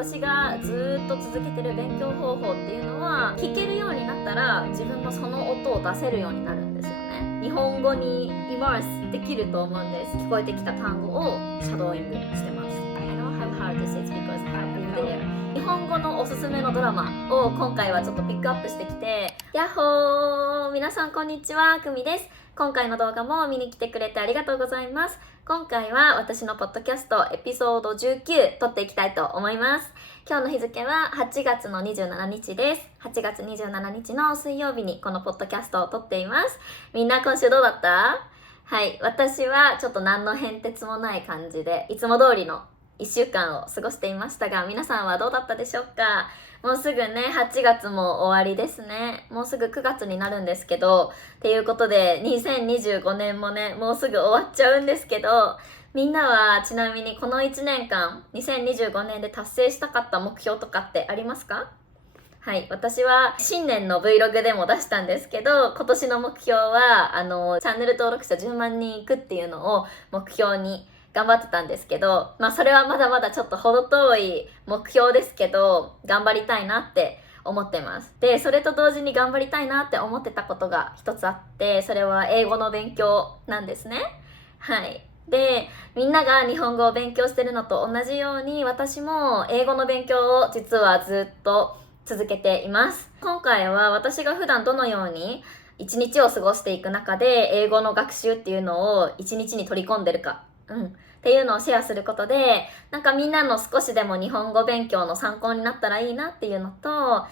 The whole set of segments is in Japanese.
私がずっと続けてる勉強方法っていうのは、聞けるようになったら自分もその音を出せるようになるんですよね。日本語にイマースできると思うんです。聞こえてきた単語をシャドーイングしてます。 I know how hard this is because I've been there。 日本語のおすすめのドラマを今回はちょっとピックアップしてきて、やっほー、皆さんこんにちは、くみです。今回の動画も見に来てくれてありがとうございます。今回は私のポッドキャストエピソード19撮っていきたいと思います。今日の日付は8月の27日です。8月27日の水曜日にこのポッドキャストを撮っています。みんな今週どうだった？はい、私はちょっと何の変哲もない感じでいつも通りの1週間を過ごしていましたが、皆さんはどうだったでしょうか？もうすぐね、8月も終わりですね。もうすぐ9月になるんですけど、っていうことで2025年もね、もうすぐ終わっちゃうんですけど、みんなはちなみにこの1年間、2025年で達成したかった目標とかってありますか？はい、私は新年の Vlog でも出したんですけど、今年の目標はチャンネル登録者10万人いくっていうのを目標に頑張ってたんですけど、それはまだまだちょっと程遠い目標ですけど、頑張りたいなって思ってます。で、それと同時に頑張りたいなって思ってたことが一つあって、それは英語の勉強なんですね。はい。で、みんなが日本語を勉強してるのと同じように、私も英語の勉強を実はずっと続けています。今回は私が普段どのように一日を過ごしていく中で英語の学習っていうのを一日に取り込んでるか、っていうのをシェアすることで、なんかみんなの少しでも日本語勉強の参考になったらいいなっていうのと、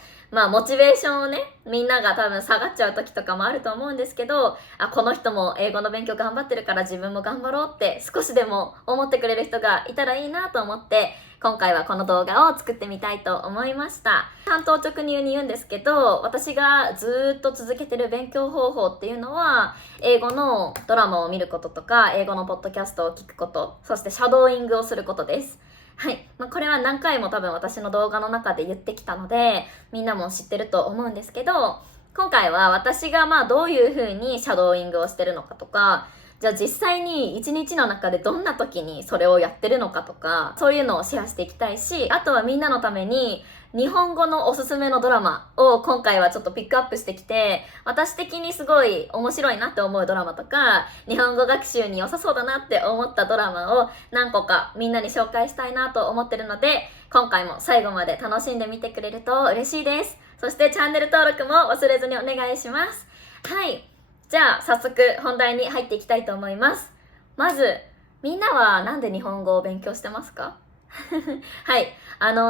モチベーションをね、みんなが多分下がっちゃう時とかもあると思うんですけど、この人も英語の勉強頑張ってるから自分も頑張ろうって少しでも思ってくれる人がいたらいいなと思って、今回はこの動画を作ってみたいと思いました。単刀直入に言うんですけど、私がずっと続けてる勉強方法っていうのは、英語のドラマを見ることとか、英語のポッドキャストを聞くこと、そしてシャドーイングをすることです。はい。これは何回も多分私の動画の中で言ってきたので、みんなも知ってると思うんですけど、今回は私がどういう風にシャドーイングをしてるのかとか、じゃあ実際に一日の中でどんな時にそれをやってるのかとか、そういうのをシェアしていきたいし、あとはみんなのために日本語のおすすめのドラマを今回はちょっとピックアップしてきて、私的にすごい面白いなって思うドラマとか、日本語学習に良さそうだなって思ったドラマを何個かみんなに紹介したいなと思ってるので、今回も最後まで楽しんでみてくれると嬉しいです。そしてチャンネル登録も忘れずにお願いします。はい。じゃあ早速本題に入っていきたいと思います。まず、みんなはなんで日本語を勉強してますか？はい。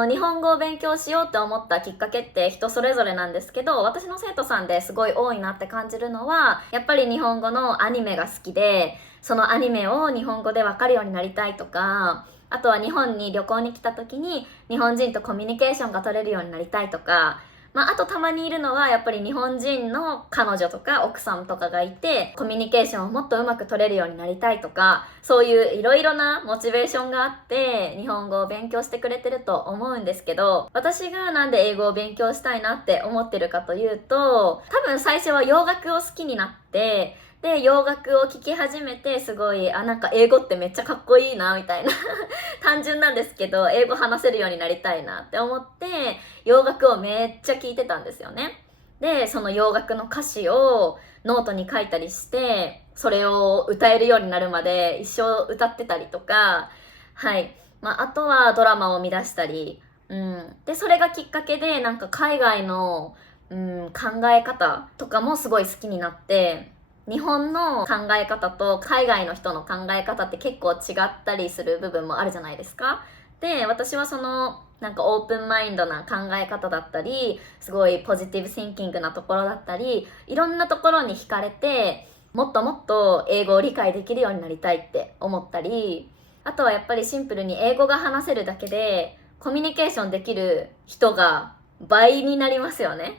日本語を勉強しようって思ったきっかけって人それぞれなんですけど、私の生徒さんですごい多いなって感じるのは、やっぱり日本語のアニメが好きで、そのアニメを日本語でわかるようになりたいとか、あとは日本に旅行に来た時に日本人とコミュニケーションが取れるようになりたいとか、あとたまにいるのはやっぱり日本人の彼女とか奥さんとかがいて、コミュニケーションをもっとうまく取れるようになりたいとか、そういういろいろなモチベーションがあって日本語を勉強してくれてると思うんですけど、私がなんで英語を勉強したいなって思ってるかというと、多分最初は洋楽を好きになって、で洋楽を聴き始めて、すごいなんか英語ってめっちゃかっこいいなみたいな単純なんですけど、英語話せるようになりたいなって思って洋楽をめっちゃ聴いてたんですよね。でその洋楽の歌詞をノートに書いたりして、それを歌えるようになるまで一生歌ってたりとか、はい。あとはドラマを見出したり、でそれがきっかけでなんか海外の、考え方とかもすごい好きになって、日本の考え方と海外の人の考え方って結構違ったりする部分もあるじゃないですか。で、私はそのなんかオープンマインドな考え方だったり、すごいポジティブシンキングなところだったり、いろんなところに惹かれて、もっともっと英語を理解できるようになりたいって思ったり、あとはやっぱりシンプルに英語が話せるだけでコミュニケーションできる人が倍になりますよね。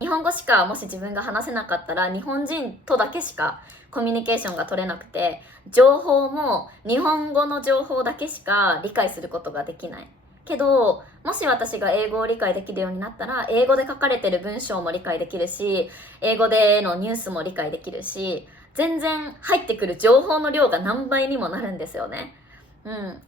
日本語しかもし自分が話せなかったら、日本人とだけしかコミュニケーションが取れなくて、情報も日本語の情報だけしか理解することができないけど、もし私が英語を理解できるようになったら、英語で書かれてる文章も理解できるし、英語でのニュースも理解できるし、全然入ってくる情報の量が何倍にもなるんですよね。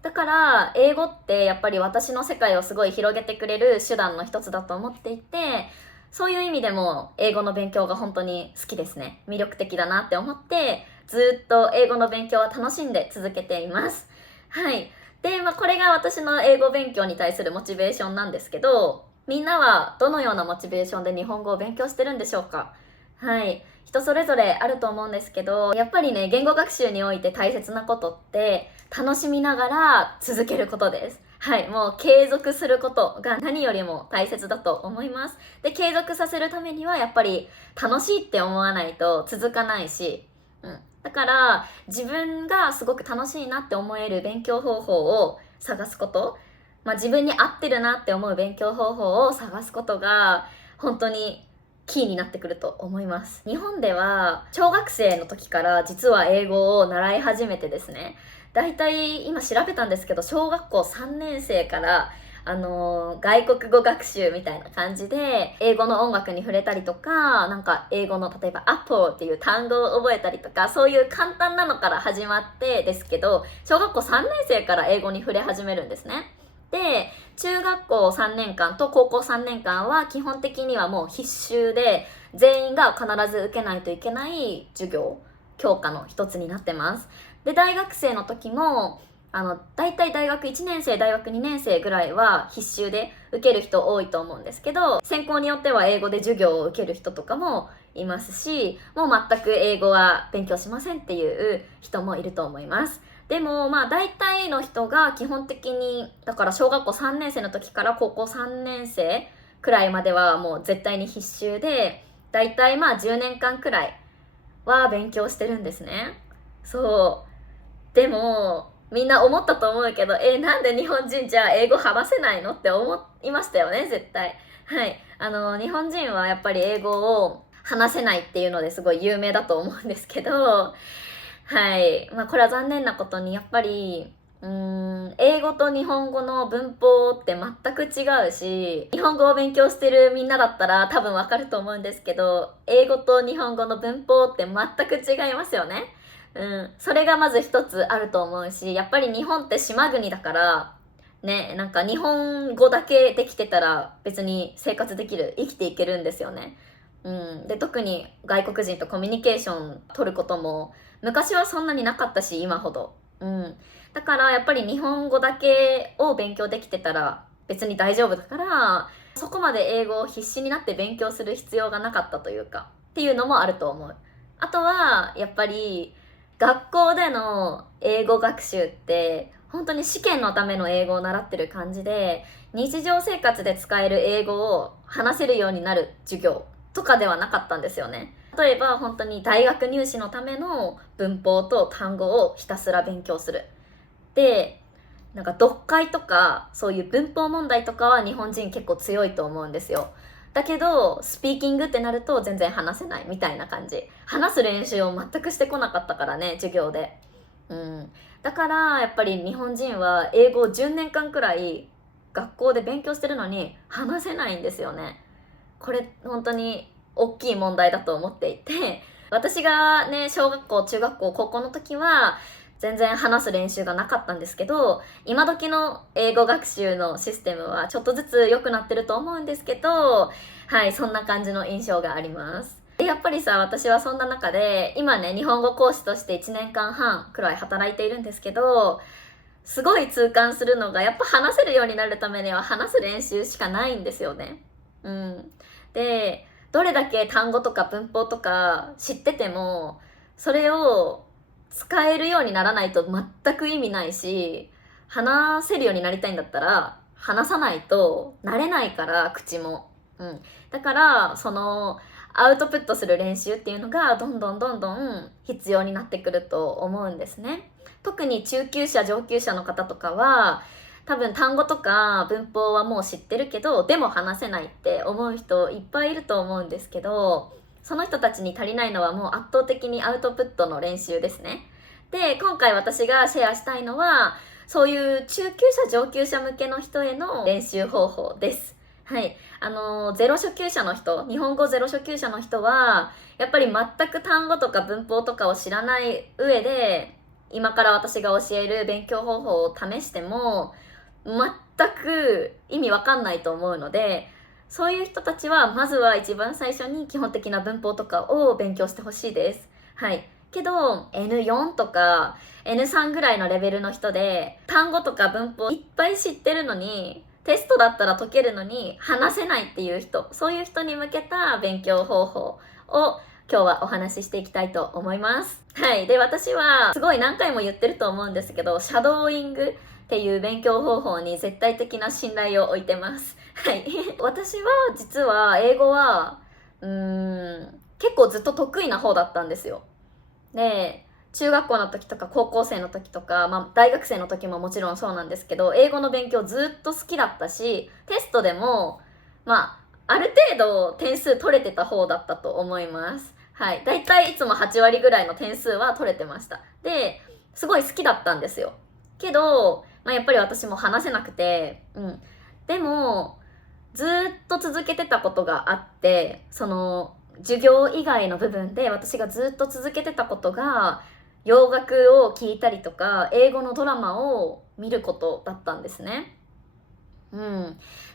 だから英語ってやっぱり私の世界をすごい広げてくれる手段の一つだと思っていて、そういう意味でも英語の勉強が本当に好きですね。魅力的だなって思って、ずっと英語の勉強は楽しんで続けています。はい。で、これが私の英語勉強に対するモチベーションなんですけど、みんなはどのようなモチベーションで日本語を勉強してるんでしょうか？はい。人それぞれあると思うんですけど、やっぱりね、言語学習において大切なことって楽しみながら続けることです。はい、もう継続することが何よりも大切だと思います。で、継続させるためにはやっぱり楽しいって思わないと続かないし、だから自分がすごく楽しいなって思える勉強方法を探すこと、自分に合ってるなって思う勉強方法を探すことが本当にキーになってくると思います。日本では小学生の時から実は英語を習い始めてですね、だいたい今調べたんですけど、小学校3年生から外国語学習みたいな感じで英語の音楽に触れたりとか、なんか英語の例えばアポっていう単語を覚えたりとか、そういう簡単なのから始まってですけど、小学校3年生から英語に触れ始めるんですね。で、中学校3年間と高校3年間は基本的にはもう必修で、全員が必ず受けないといけない授業、教科の一つになってます。で、大学生の時もだいたい大学1年生、大学2年生ぐらいは必修で受ける人多いと思うんですけど、専攻によっては英語で授業を受ける人とかもいますし、もう全く英語は勉強しませんっていう人もいると思います。でも大体の人が基本的に、だから小学校3年生の時から高校3年生くらいまではもう絶対に必修で、だいたい10年間くらいは勉強してるんですね。そう。でも、みんな思ったと思うけど、なんで日本人じゃあ英語話せないのって思いましたよね、絶対。はい。日本人はやっぱり英語を話せないっていうのですごい有名だと思うんですけど、はい。これは残念なことに、やっぱり、英語と日本語の文法って全く違うし、日本語を勉強してるみんなだったら多分わかると思うんですけど、英語と日本語の文法って全く違いますよね。それがまず一つあると思うし、やっぱり日本って島国だから、ね、なんか日本語だけできてたら別に生活できる、生きていけるんですよね。で、特に外国人とコミュニケーション取ることも昔はそんなになかったし、今ほど。だからやっぱり日本語だけを勉強できてたら別に大丈夫だから、そこまで英語を必死になって勉強する必要がなかったというか、っていうのもあると思う。あとは、やっぱり学校での英語学習って本当に試験のための英語を習ってる感じで、日常生活で使える英語を話せるようになる授業とかではなかったんですよね。例えば本当に大学入試のための文法と単語をひたすら勉強する。で、なんか読解とかそういう文法問題とかは日本人結構強いと思うんですよ。だけどスピーキングってなると全然話せないみたいな感じ。話す練習を全くしてこなかったからね、授業で。だからやっぱり日本人は英語を10年間くらい学校で勉強してるのに話せないんですよね。これ本当に大きい問題だと思っていて、私がね、小学校、中学校、高校の時は全然話す練習がなかったんですけど、今時の英語学習のシステムはちょっとずつ良くなってると思うんですけど、はい、そんな感じの印象があります。で、やっぱりさ、私はそんな中で、今ね、日本語講師として1年間半くらい働いているんですけど、すごい痛感するのが、やっぱ話せるようになるためには話す練習しかないんですよね。で、どれだけ単語とか文法とか知ってても、それを使えるようにならないと全く意味ないし、話せるようになりたいんだったら、話さないと慣れないから、口も。だから、アウトプットする練習っていうのがどんどん必要になってくると思うんですね。特に中級者、上級者の方とかは、多分単語とか文法はもう知ってるけど、でも話せないって思う人いっぱいいると思うんですけど、その人たちに足りないのはもう圧倒的にアウトプットの練習ですね。で、今回私がシェアしたいのは、そういう中級者、上級者向けの人への練習方法です。はい。ゼロ初級者の人、日本語ゼロ初級者の人は、やっぱり全く単語とか文法とかを知らない上で、今から私が教える勉強方法を試しても全く意味わかんないと思うので、そういう人たちはまずは一番最初に基本的な文法とかを勉強してほしいです。はい。けど N4 とか N3 ぐらいのレベルの人で単語とか文法いっぱい知ってるのにテストだったら解けるのに話せないっていう人、そういう人に向けた勉強方法を今日はお話ししていきたいと思います。はい。で、私はすごい何回も言ってると思うんですけど、シャドーイングっていう勉強方法に絶対的な信頼を置いてます。はい。私は実は英語は結構ずっと得意な方だったんですよ。で、中学校の時とか高校生の時とか、大学生の時ももちろんそうなんですけど、英語の勉強ずっと好きだったし、テストでもある程度点数取れてた方だったと思います。はい。だいたいいつも8割ぐらいの点数は取れてました。で、すごい好きだったんですよ。けど、やっぱり私も話せなくて、でも、ずっと続けてたことがあって、その、授業以外の部分で私がずっと続けてたことが、洋楽を聴いたりとか、英語のドラマを見ることだったんですね。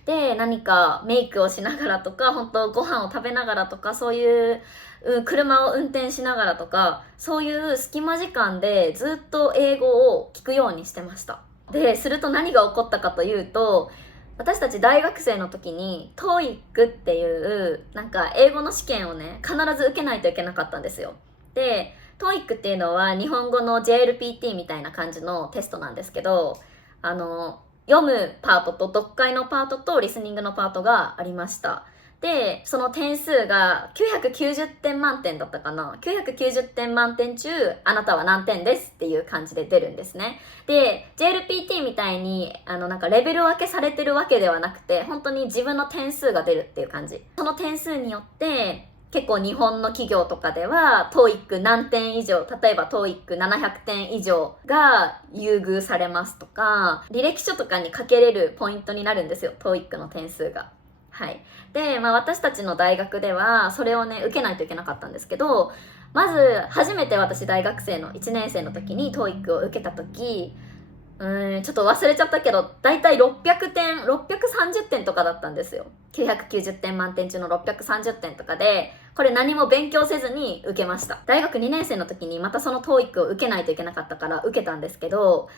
で、何かメイクをしながらとか、本当ご飯を食べながらとか、そういう車を運転しながらとか、そういう隙間時間でずっと英語を聞くようにしてました。で、すると何が起こったかというと、私たち大学生の時に TOEIC っていうなんか英語の試験をね、必ず受けないといけなかったんですよ。で、TOEIC っていうのは日本語の JLPT みたいな感じのテストなんですけど、読むパートと読解のパートとリスニングのパートがありました。で、その点数が990点満点だったかな。990点満点中、あなたは何点ですっていう感じで出るんですね。で、JLPT みたいに、なんかレベル分けされてるわけではなくて、本当に自分の点数が出るっていう感じ。その点数によって、結構日本の企業とかでは TOEIC 何点以上、例えば TOEIC700 点以上が優遇されますとか、履歴書とかに書けれるポイントになるんですよ、 TOEIC の点数が。はい。で、私たちの大学ではそれをね受けないといけなかったんですけど、まず初めて私大学生の1年生の時に TOEIC を受けた時、ちょっと忘れちゃったけど、だいたい600点、630点とかだったんですよ。990点満点中の630点とかで、これ何も勉強せずに受けました。大学2年生の時にまたその TOEIC を受けないといけなかったから受けたんですけど、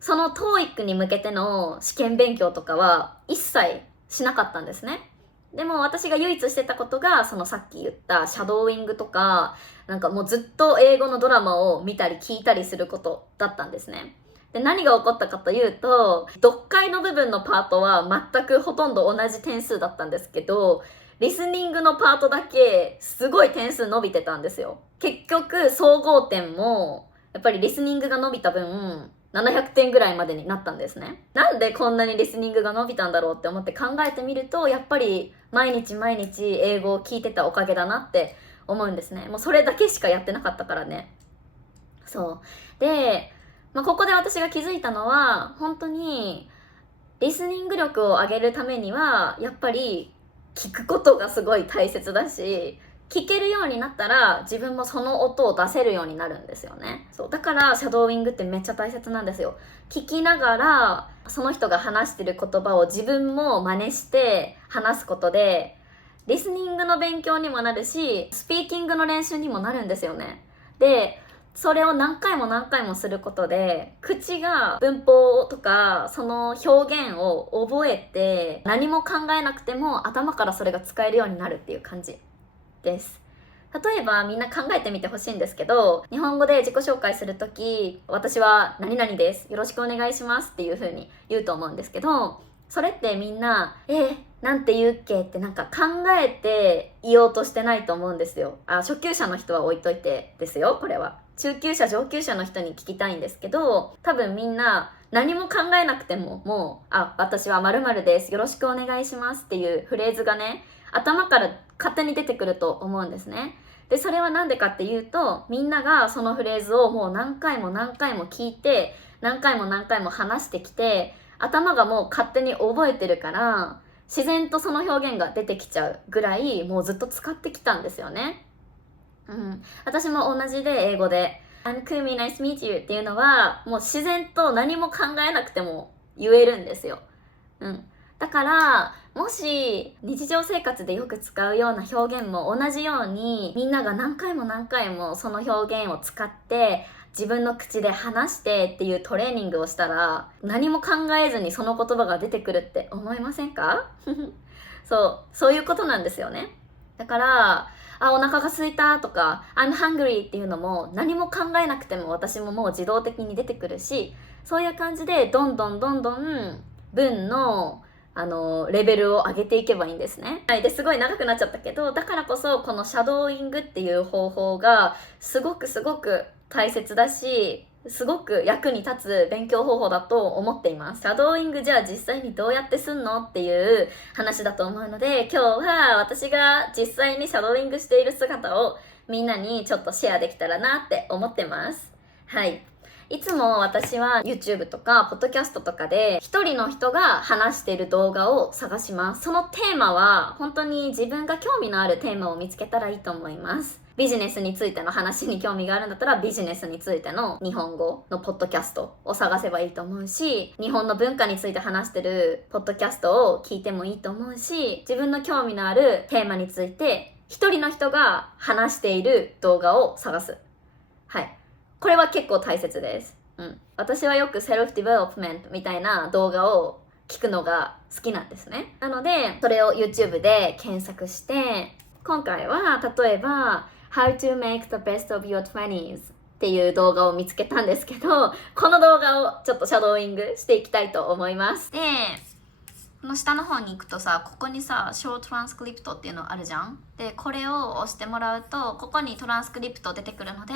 その TOEIC に向けての試験勉強とかは一切しなかったんですね。でも私が唯一してたことが、そのさっき言ったシャドーイングとか、なんかもうずっと英語のドラマを見たり聞いたりすることだったんですね。で、何が起こったかというと、読解の部分のパートは全くほとんど同じ点数だったんですけど、リスニングのパートだけすごい点数伸びてたんですよ。結局総合点もやっぱりリスニングが伸びた分700点ぐらいまでになったんですね。なんでこんなにリスニングが伸びたんだろうって思って考えてみると、やっぱり毎日毎日英語を聞いてたおかげだなって思うんですね。もうそれだけしかやってなかったからね。そう。で、ここで私が気づいたのは、本当にリスニング力を上げるためにはやっぱり聞くことがすごい大切だし、聞けるようになったら自分もその音を出せるようになるんですよね。そう、だからシャドーイングってめっちゃ大切なんですよ。聞きながらその人が話してる言葉を自分も真似して話すことで、リスニングの勉強にもなるし、スピーキングの練習にもなるんですよね。で、それを何回も何回もすることで、口が文法とかその表現を覚えて、何も考えなくても頭からそれが使えるようになるっていう感じです。例えばみんな考えてみてほしいんですけど、日本語で自己紹介するとき、私は何々です、よろしくお願いしますっていう風に言うと思うんですけど、それってみんななんて言うっけってなんか考えて言おうとしてないと思うんですよ。初級者の人は置いといてですよ、これは。中級者上級者の人に聞きたいんですけど、多分みんな何も考えなくても、もう私は〇〇です、よろしくお願いしますっていうフレーズがね、頭から勝手に出てくると思うんですね。で、それはなんでかっていうと、みんながそのフレーズをもう何回も何回も聞いて、何回も何回も話してきて、頭がもう勝手に覚えてるから、自然とその表現が出てきちゃうぐらい、もうずっと使ってきたんですよね。私も同じで英語で、I'm Kumi, nice to meet you っていうのはもう自然と何も考えなくても言えるんですよ。だからもし日常生活でよく使うような表現も同じようにみんなが何回も何回もその表現を使って自分の口で話してっていうトレーニングをしたら何も考えずにその言葉が出てくるって思いませんかそういうことなんですよね。だからお腹が空いたとか I'm hungry っていうのも何も考えなくても私ももう自動的に出てくるし、そういう感じでどんどん文のレベルを上げていけばいいんですね。はい、ですごい長くなっちゃったけど、だからこそこのシャドーイングっていう方法がすごく大切だし、すごく役に立つ勉強方法だと思っています。シャドーイングじゃあ実際にどうやってすんのっていう話だと思うので、今日は私が実際にシャドーイングしている姿をみんなにちょっとシェアできたらなって思ってます。はい。いつも私は YouTube とか Podcast とかで一人の人が話している動画を探します。そのテーマは本当に自分が興味のあるテーマを見つけたらいいと思います。ビジネスについての話に興味があるんだったらビジネスについての日本語のポッドキャストを探せばいいと思うし、日本の文化について話してるポッドキャストを聞いてもいいと思うし、自分の興味のあるテーマについて一人の人が話している動画を探す。はい。これは結構大切です。私はよくセルフディベロップメントみたいな動画を聞くのが好きなんですね。なので、それを YouTube で検索して、今回は例えば How to make the best of your 20s っていう動画を見つけたんですけど、この動画をちょっとシャドーイングしていきたいと思います。で、この下の方に行くとさ、ここにさ、ショートランスクリプトっていうのあるじゃん。で、これを押してもらうと、ここにトランスクリプト出てくるので、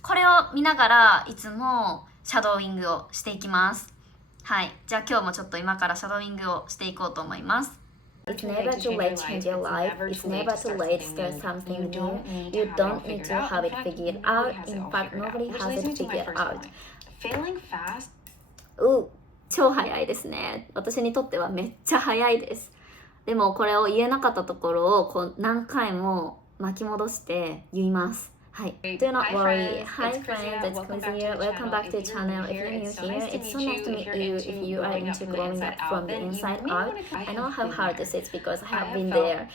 これを見ながらいつもシャドーイングをしていきます。はい。じゃあ今日もちょっと今からシャドーイングをしていこうと思います。It's never too late to change your life. It's never too late to start something new. You don't need to have it figured out. In fact, nobody has it figured out. Failing fast. 超早いですね。私にとってはめっちゃ早いです。でもこれを言えなかったところをこう何回も巻き戻して言います。はい。Do not worry. Hi friends, it's Chris here. Welcome back to the channel. If you're new here, it's so nice to meet you if you are into growing up from the inside out. I know how hard this is because I have been there.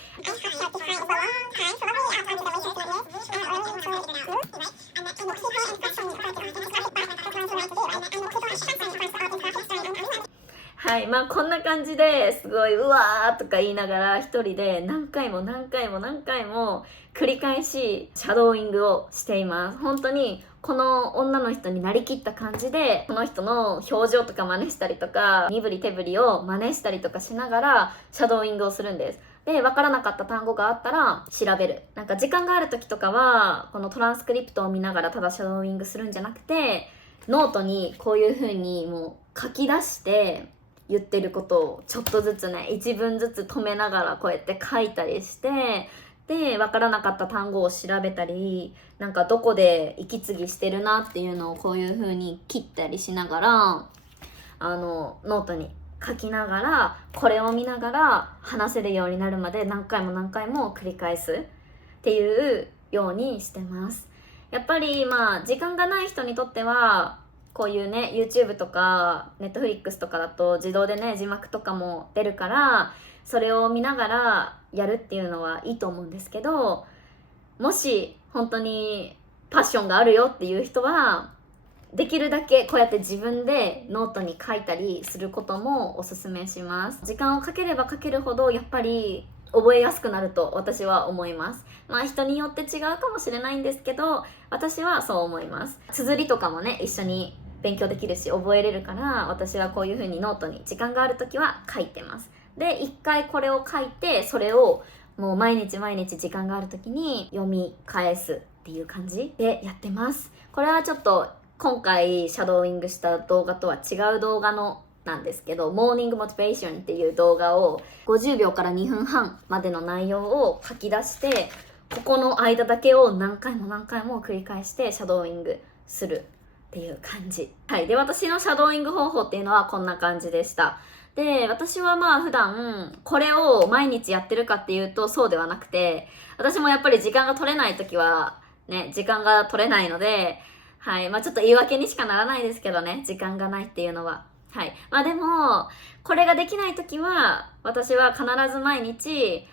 はい、こんな感じですごいうわーとか言いながら一人で何回も繰り返しシャドーイングをしています。本当にこの女の人になりきった感じでこの人の表情とか真似したりとか身振り手振りを真似したりとかしながらシャドーイングをするんです。で、分からなかった単語があったら調べる。なんか時間がある時とかはこのトランスクリプトを見ながらただシャドーイングするんじゃなくて、ノートにこういう風にもう書き出して言ってることをちょっとずつね、一文ずつ止めながらこうやって書いたりして、で、分からなかった単語を調べたり、なんかどこで息継ぎしてるなっていうのをこういう風に切ったりしながら、ノートに書きながら、これを見ながら話せるようになるまで何回も繰り返すっていうようにしてます。やっぱり時間がない人にとっては、こういうね YouTube とか Netflix とかだと自動でね字幕とかも出るから、それを見ながらやるっていうのはいいと思うんですけど、もし本当にパッションがあるよっていう人はできるだけこうやって自分でノートに書いたりすることもおすすめします。時間をかければかけるほどやっぱり覚えやすくなると私は思います。人によって違うかもしれないんですけど、私はそう思います。綴りとかもね一緒に勉強できるし覚えれるから、私はこういう風にノートに時間がある時は書いてます。で、一回これを書いて、それをもう毎日時間がある時に読み返すっていう感じでやってます。これはちょっと今回シャドーイングした動画とは違う動画なんですけど、モーニングモチベーションっていう動画を50秒から2分半までの内容を書き出して、ここの間だけを何回も繰り返してシャドーイングするっていう感じ。はい。で、私のシャドーイング方法っていうのはこんな感じでした。で、私は普段これを毎日やってるかっていうとそうではなくて、私もやっぱり時間が取れない時はね、時間が取れないので、はい。ちょっと言い訳にしかならないですけどね。時間がないっていうのは。はい。でも、これができないときは、私は必ず毎日、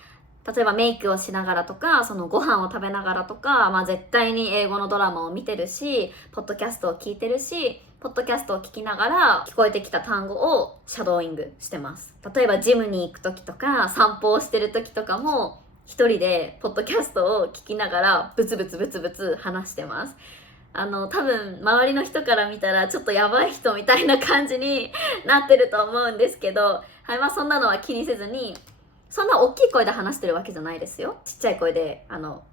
例えばメイクをしながらとか、そのご飯を食べながらとか、絶対に英語のドラマを見てるし、ポッドキャストを聞いてるし、ポッドキャストを聞きながら聞こえてきた単語をシャドーイングしてます。例えばジムに行く時とか、散歩をしてる時とかも、一人でポッドキャストを聞きながらブツブツブツブツ話してます。多分周りの人から見たらちょっとやばい人みたいな感じになってると思うんですけど、はい、そんなのは気にせずに、そんな大きい声で話してるわけじゃないですよ。ちっちゃい声で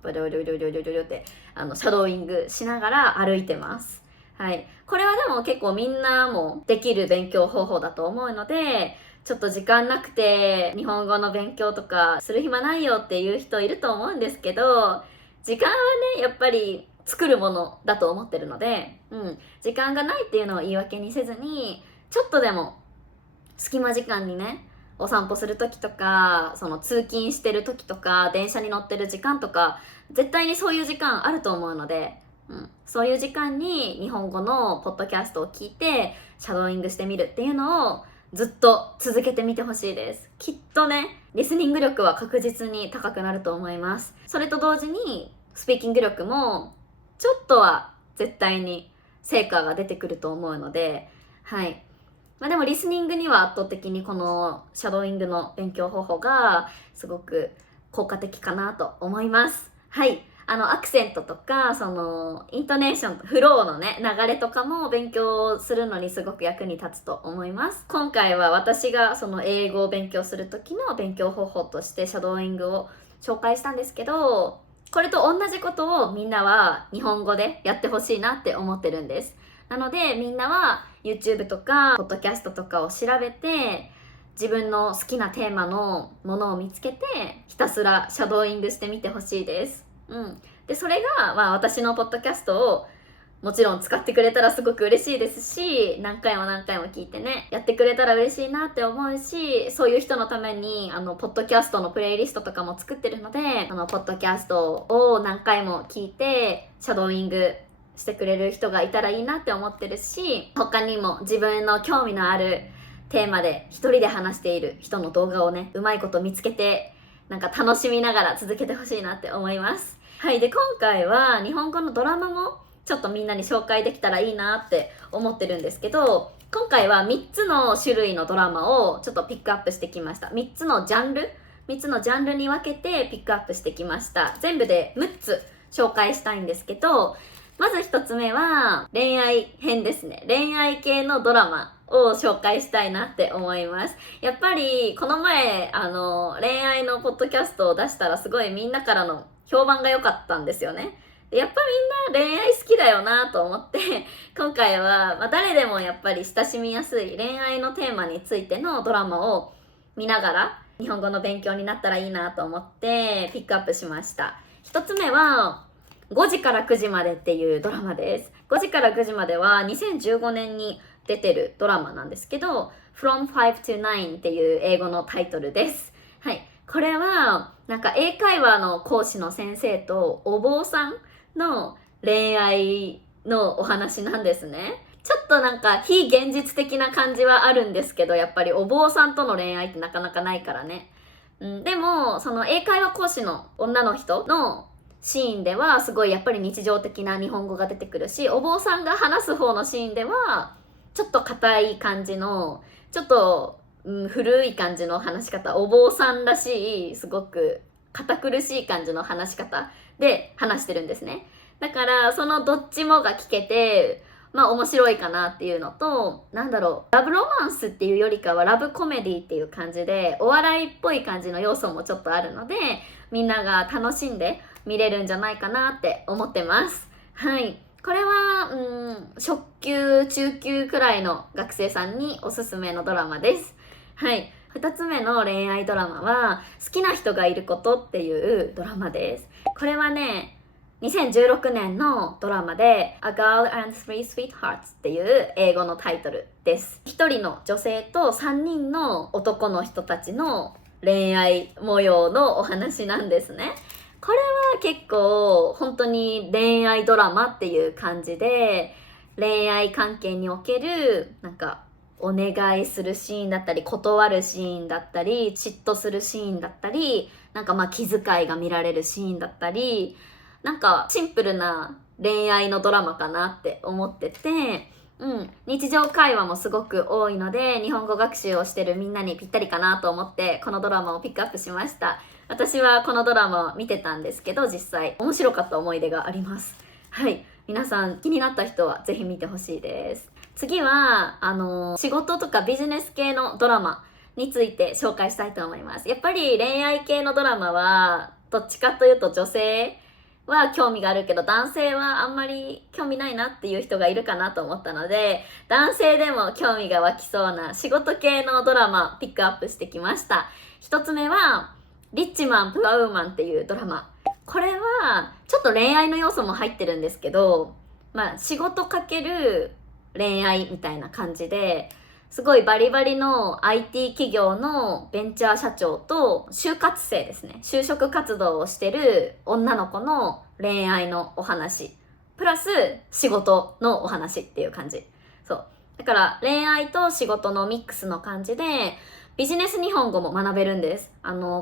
ブルルルルルルルルってシャドーイングしながら歩いてます。はい、これはでも結構みんなもできる勉強方法だと思うので、ちょっと時間なくて日本語の勉強とかする暇ないよっていう人いると思うんですけど、時間はねやっぱり作るものだと思ってるので、時間がないっていうのを言い訳にせずに、ちょっとでも隙間時間にね、お散歩する時とか、その通勤してる時とか、電車に乗ってる時間とか、絶対にそういう時間あると思うので、そういう時間に日本語のポッドキャストを聞いてシャドーイングしてみるっていうのをずっと続けてみてほしいです。きっとね、リスニング力は確実に高くなると思います。それと同時にスピーキング力もちょっとは絶対に成果が出てくると思うので、はい。でもリスニングには圧倒的にこのシャドーイングの勉強方法がすごく効果的かなと思います。はい。アクセントとか、その、イントネーション、フローのね、流れとかも勉強するのにすごく役に立つと思います。今回は私がその英語を勉強する時の勉強方法としてシャドーイングを紹介したんですけど、これと同じことをみんなは日本語でやってほしいなって思ってるんです。なのでみんなは YouTube とか Podcast とかを調べて、自分の好きなテーマのものを見つけてひたすらシャドーイングしてみてほしいです。でそれが、私のポッドキャストをもちろん使ってくれたらすごく嬉しいですし、何回も何回も聞いてね、やってくれたら嬉しいなって思うし、そういう人のためにポッドキャストのプレイリストとかも作ってるので、ポッドキャストを何回も聞いてシャドーイングしてくれる人がいたらいいなって思ってるし、他にも自分の興味のあるテーマで一人で話している人の動画をね、うまいこと見つけて楽しみながら続けてほしいなって思います。はい。で、今回は日本語のドラマもちょっとみんなに紹介できたらいいなって思ってるんですけど、今回は3つの種類のドラマをちょっとピックアップしてきました。3つのジャンルに分けてピックアップしてきました。全部で6つ紹介したいんですけど、まず1つ目は恋愛編ですね。恋愛系のドラマを紹介したいなって思います。やっぱりこの前恋愛のポッドキャストを出したらすごいみんなからの評判が良かったんですよね。やっぱみんな恋愛好きだよなと思って、今回は、誰でもやっぱり親しみやすい恋愛のテーマについてのドラマを見ながら日本語の勉強になったらいいなと思ってピックアップしました。一つ目は5時から9時までっていうドラマです。5時から9時までは2015年に出てるドラマなんですけど、From 5 to 9っていう英語のタイトルです。はい。これは英会話の講師の先生とお坊さんの恋愛のお話なんですね。ちょっと非現実的な感じはあるんですけど、やっぱりお坊さんとの恋愛ってなかなかないからね。でもその英会話講師の女の人のシーンではすごいやっぱり日常的な日本語が出てくるし、お坊さんが話す方のシーンではちょっと硬い感じの、ちょっと古い感じの話し方、お坊さんらしいすごく堅苦しい感じの話し方で話してるんですね。だからそのどっちもが聞けて面白いかなっていうのと、ラブロマンスっていうよりかはラブコメディっていう感じでお笑いっぽい感じの要素もちょっとあるので、みんなが楽しんで見れるんじゃないかなって思ってます。はい。これは初級中級くらいの学生さんにおすすめのドラマです。はい。2つ目の恋愛ドラマは好きな人がいることっていうドラマです。これはね、2016年のドラマで A Girl and Three Sweethearts っていう英語のタイトルです。1人の女性と3人の男の人たちの恋愛模様のお話なんですね。これは結構本当に恋愛ドラマっていう感じで、恋愛関係におけるなんかお願いするシーンだったり、断るシーンだったり、嫉妬するシーンだったり、なんか気遣いが見られるシーンだったり、なんかシンプルな恋愛のドラマかなって思ってて、日常会話もすごく多いので、日本語学習をしてるみんなにぴったりかなと思ってこのドラマをピックアップしました。私はこのドラマを見てたんですけど、実際面白かった思い出があります。はい、皆さん気になった人はぜひ見てほしいです。次は仕事とかビジネス系のドラマについて紹介したいと思います。やっぱり恋愛系のドラマはどっちかというと女性は興味があるけど男性はあんまり興味ないなっていう人がいるかなと思ったので、男性でも興味が湧きそうな仕事系のドラマピックアップしてきました。一つ目はリッチマン・プアウーマンっていうドラマ。これはちょっと恋愛の要素も入ってるんですけど、仕事かける恋愛みたいな感じで、すごいバリバリの IT 企業のベンチャー社長と就活生ですね、就職活動をしてる女の子の恋愛のお話プラス仕事のお話っていう感じ。そうだから恋愛と仕事のミックスの感じで、ビジネス日本語も学べるんです。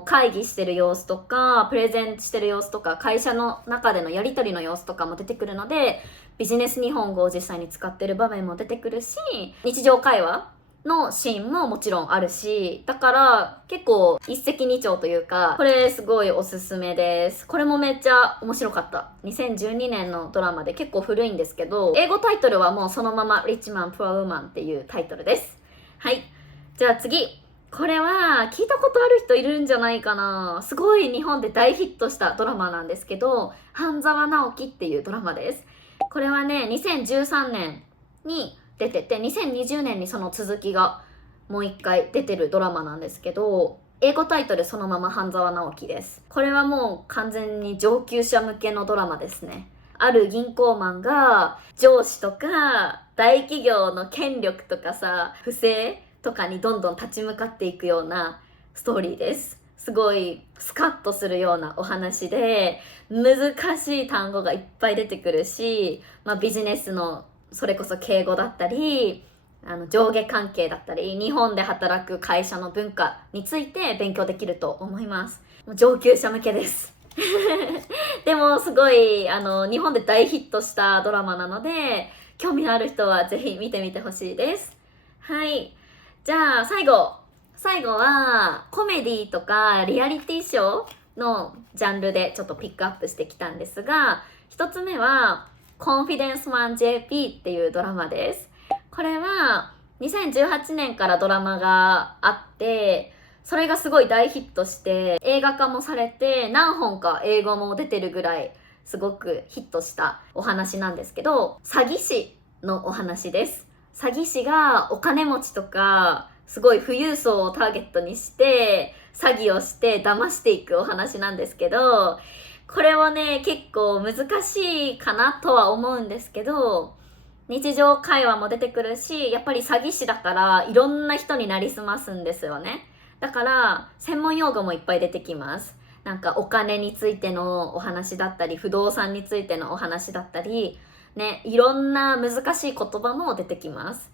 会議してる様子とかプレゼンしてる様子とか会社の中でのやり取りの様子とかも出てくるので、ビジネス日本語を実際に使ってる場面も出てくるし、日常会話のシーンももちろんあるし、だから結構一石二鳥というか、これすごいおすすめです。これもめっちゃ面白かった。2012年のドラマで結構古いんですけど、英語タイトルはもうそのままリッチマン・プアウーマンっていうタイトルです。はい、じゃあ次、これは聞いたことある人いるんじゃないかな。すごい日本で大ヒットしたドラマなんですけど、半沢直樹っていうドラマです。これはね、2013年に出てて、2020年にその続きがもう一回出てるドラマなんですけど、英語タイトルそのまま半沢直樹です。これはもう完全に上級者向けのドラマですね。ある銀行マンが上司とか大企業の権力とかさ、不正とかにどんどん立ち向かっていくようなストーリーです。すごいスカッとするようなお話で、難しい単語がいっぱい出てくるし、ビジネスのそれこそ敬語だったり、上下関係だったり、日本で働く会社の文化について勉強できると思います。もう上級者向けですでもすごい日本で大ヒットしたドラマなので、興味のある人はぜひ見てみてほしいです。はい、じゃあ最後はコメディとかリアリティショーのジャンルでちょっとピックアップしてきたんですが、一つ目はコンフィデンスマン JP っていうドラマです。これは2018年からドラマがあって、それがすごい大ヒットして映画化もされて、何本か英語も出てるぐらいすごくヒットしたお話なんですけど、詐欺師のお話です。詐欺師がお金持ちとかすごい富裕層をターゲットにして詐欺をして騙していくお話なんですけど、これはね結構難しいかなとは思うんですけど、日常会話も出てくるし、やっぱり詐欺師だからいろんな人になりすますんですよね。だから専門用語もいっぱい出てきます。なんかお金についてのお話だったり、不動産についてのお話だったりね、いろんな難しい言葉も出てきます。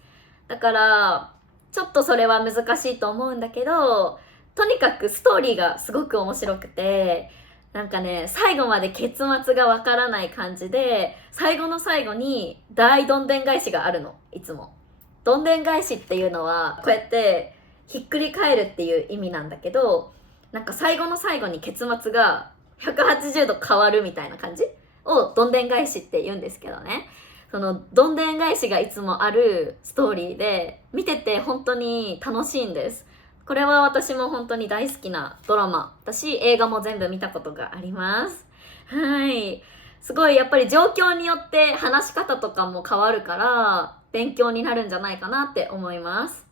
だからちょっとそれは難しいと思うんだけど、とにかくストーリーがすごく面白くて、なんかね、最後まで結末がわからない感じで、最後の最後に大どんでん返しがあるの。いつもどんでん返しっていうのはこうやってひっくり返るっていう意味なんだけど、なんか最後の最後に結末が180度変わるみたいな感じをどんでん返しって言うんですけどね。そのどんでん返しがいつもあるストーリーで、見てて本当に楽しいんです。これは私も本当に大好きなドラマだし、映画も全部見たことがあります。はい、すごいやっぱり状況によって話し方とかも変わるから勉強になるんじゃないかなって思います。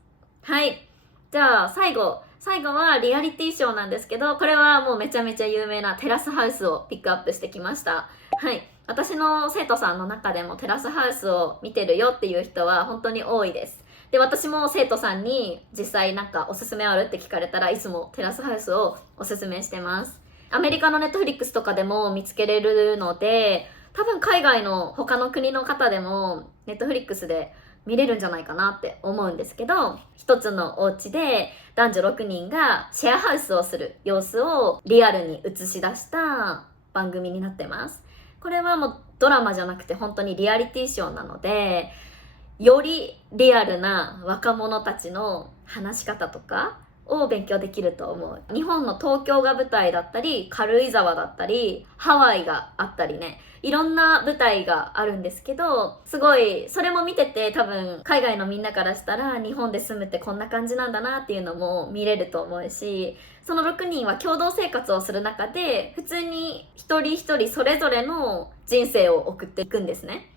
はい、じゃあ最後はリアリティショーなんですけど、これはもうめちゃめちゃ有名なテラスハウスをピックアップしてきました。はい、私の生徒さんの中でもテラスハウスを見てるよっていう人は本当に多いです。で、私も生徒さんに実際なんかおすすめあるって聞かれたらいつもテラスハウスをおすすめしてます。アメリカのネットフリックスとかでも見つけれるので、多分海外の他の国の方でもネットフリックスで見れるんじゃないかなって思うんですけど、一つのお家で男女6人がシェアハウスをする様子をリアルに映し出した番組になってます。これはもうドラマじゃなくて本当にリアリティショーなので、よりリアルな若者たちの話し方とかを勉強できると思う。日本の東京が舞台だったり、軽井沢だったり、ハワイがあったりね、いろんな舞台があるんですけど、すごいそれも見てて、多分海外のみんなからしたら日本で住むってこんな感じなんだなっていうのも見れると思うし、その6人は共同生活をする中で普通に一人一人それぞれの人生を送っていくんですね。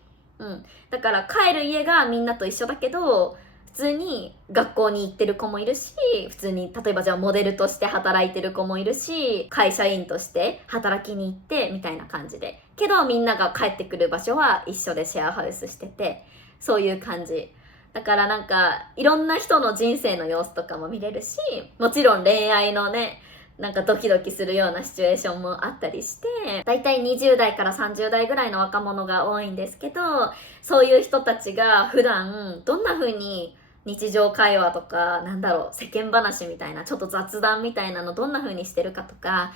だから帰る家がみんなと一緒だけど、普通に学校に行ってる子もいるし、普通に例えばじゃあモデルとして働いてる子もいるし、会社員として働きに行ってみたいな感じで、けどみんなが帰ってくる場所は一緒でシェアハウスしてて、そういう感じだからなんかいろんな人の人生の様子とかも見れるし、もちろん恋愛のね、なんかドキドキするようなシチュエーションもあったりして、だいたい20代から30代ぐらいの若者が多いんですけど、そういう人たちが普段どんな風に日常会話とか、世間話みたいな、ちょっと雑談みたいなのどんな風にしてるかとか、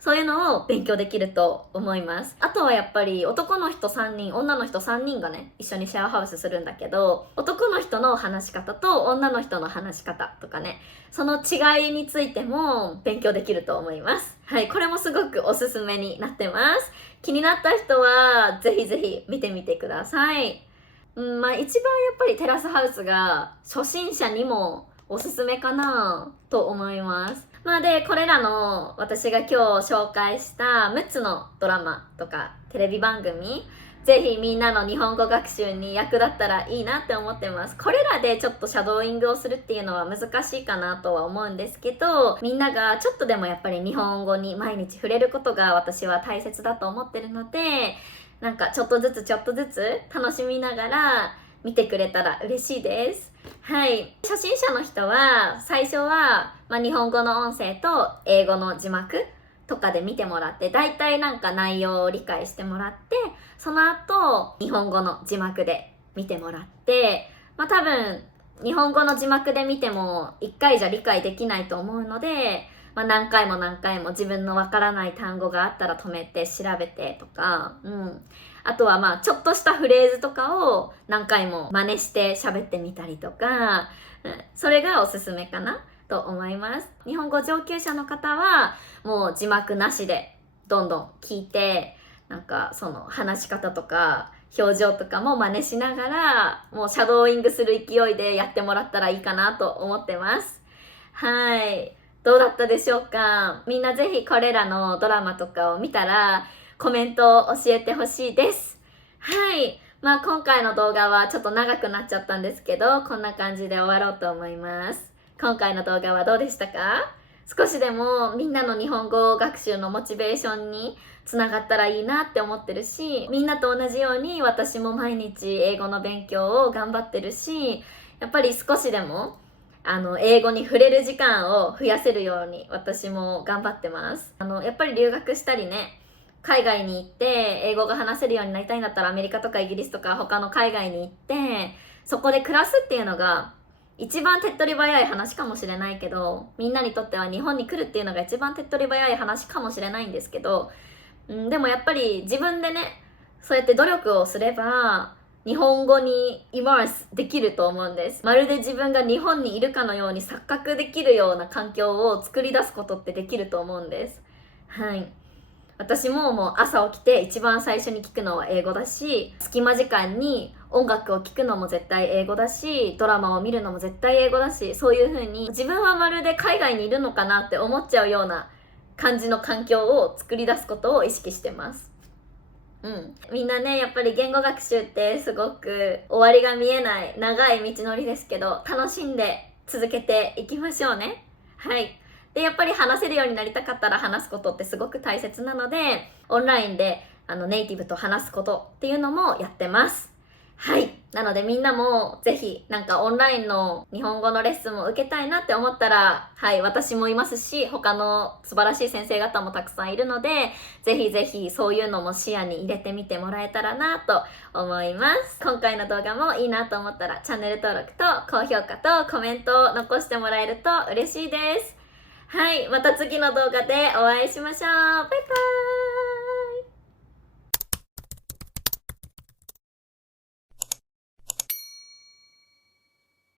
そういうのを勉強できると思います。あとはやっぱり男の人3人、女の人3人がね、一緒にシェアハウスするんだけど、男の人の話し方と女の人の話し方とかね、その違いについても勉強できると思います。はい、これもすごくおすすめになってます。気になった人はぜひぜひ見てみてください。一番やっぱりテラスハウスが初心者にもおすすめかなと思います。で、これらの私が今日紹介した6つのドラマとかテレビ番組、ぜひみんなの日本語学習に役立ったらいいなって思ってます。これらでちょっとシャドーイングをするっていうのは難しいかなとは思うんですけど、みんながちょっとでもやっぱり日本語に毎日触れることが私は大切だと思ってるので、なんかちょっとずつ楽しみながら見てくれたら嬉しいです。はい。初心者の人は最初は、日本語の音声と英語の字幕とかで見てもらって、だいたいなんか内容を理解してもらって、その後日本語の字幕で見てもらって、多分日本語の字幕で見ても1回じゃ理解できないと思うので、何回も自分のわからない単語があったら止めて調べてとか、あとはちょっとしたフレーズとかを何回も真似して喋ってみたりとか、それがおすすめかなと思います。日本語上級者の方はもう字幕なしでどんどん聞いて、なんかその話し方とか表情とかも真似しながら、もうシャドーイングする勢いでやってもらったらいいかなと思ってます。はい。どうだったでしょうか？みんなぜひこれらのドラマとかを見たらコメントを教えてほしいです。はい。今回の動画はちょっと長くなっちゃったんですけど、こんな感じで終わろうと思います。今回の動画はどうでしたか？少しでもみんなの日本語学習のモチベーションにつながったらいいなって思ってるし、みんなと同じように私も毎日英語の勉強を頑張ってるし、やっぱり少しでも英語に触れる時間を増やせるように私も頑張ってます。やっぱり留学したりね、海外に行って英語が話せるようになりたいんだったらアメリカとかイギリスとか他の海外に行って、そこで暮らすっていうのが一番手っ取り早い話かもしれないけど、みんなにとっては日本に来るっていうのが一番手っ取り早い話かもしれないんですけど、でもやっぱり自分でね、そうやって努力をすれば日本語にイマースできると思うんです。まるで自分が日本にいるかのように錯覚できるような環境を作り出すことってできると思うんです。はい。私ももう朝起きて一番最初に聞くのは英語だし、隙間時間に音楽を聴くのも絶対英語だし、ドラマを見るのも絶対英語だし、そういう風に自分はまるで海外にいるのかなって思っちゃうような感じの環境を作り出すことを意識してます。みんなね、やっぱり言語学習ってすごく終わりが見えない長い道のりですけど、楽しんで続けていきましょうね。はい。で、やっぱり話せるようになりたかったら話すことってすごく大切なので、オンラインでネイティブと話すことっていうのもやってます。はい。なのでみんなもぜひなんかオンラインの日本語のレッスンも受けたいなって思ったら、はい、私もいますし、他の素晴らしい先生方もたくさんいるので、ぜひぜひそういうのも視野に入れてみてもらえたらなと思います。今回の動画もいいなと思ったらチャンネル登録と高評価とコメントを残してもらえると嬉しいです。はい、また次の動画でお会いしましょう。バイバイ。